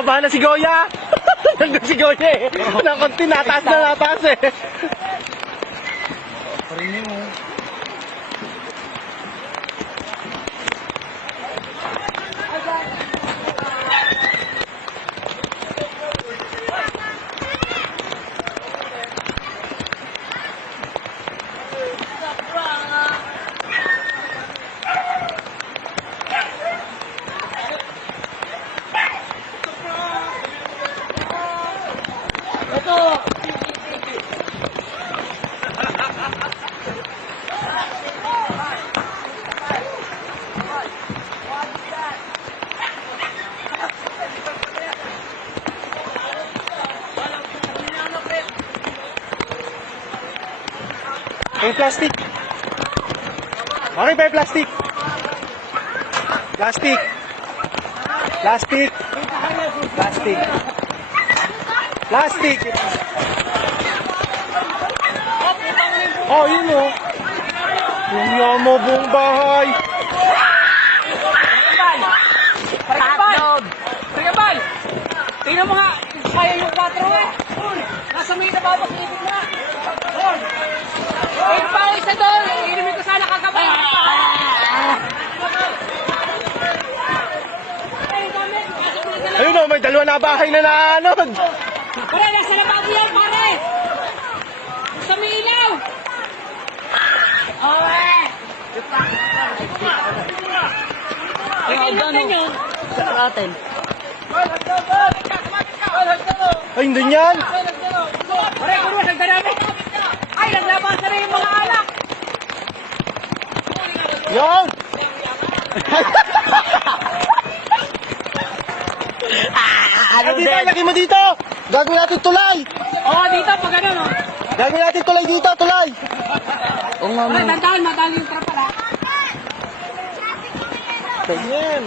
kinakabahan na si Goya. Nandun si Goya eh. Nang konti, nataas na nataas eh. Parinig mo. Yung plastic. Okay ba yung plastic? Plastic. Plastic. Plastic. Plastic. Oh, yun o. Yung yamo buong bahay. Hotdog! Pagkabal! Tingnan mo nga, kaya yung 4 eh. Nasa may nababakibig na. Eh, pa isa doon! Inumin ko sana kagabay. Ayun o, may dalawa na bahay na naanod. Pare, nasa lababo yan, pare! Sa may ilaw! Okay! Ay, nyo. Sa atin. Ay, hindi yan. Pare, kuro, nagdarami. Ay, naglaban sa rin yung mga alak. Yan. Ano Dito, lagay mo dito. Gagawin natin tulay. Oo, dito, pag ano, no? Gagawin natin tulay dito, tulay. Oo nga, Pare, tandaan, madali yung trapal, ha? Ganyan.